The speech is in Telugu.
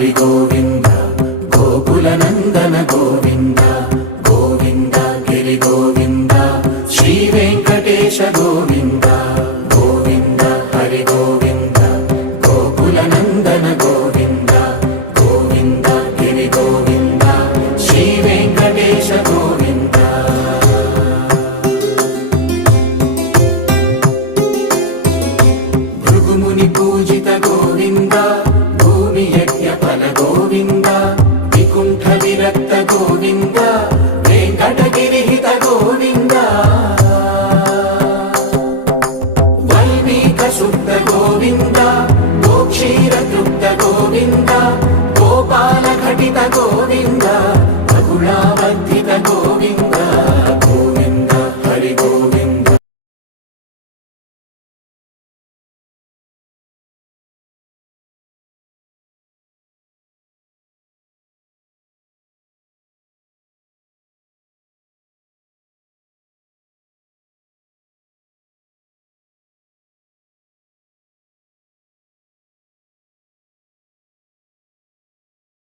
హరి గోవింద గోకుల నందన గోవింద గోవింద గిరి గోవింద శ్రీ వెంకటేశ గోవింద గోవింద హరి గోవింద గోకుల నందన గోవింద గోవింద గిరి గోవింద శ్రీ వెంకటేశ గోవింద భృగుముని పూజిత గోవింద భూమి యజ్ఞ ఫల గోవింద వికుంఠ విరక్త గోవింద వెంకటగిరిహిత గోవింద వల్మీక శుద్ధ గోవింద గోక్షీర తృప్త గోవింద గోపాల ఘటిత గోవింద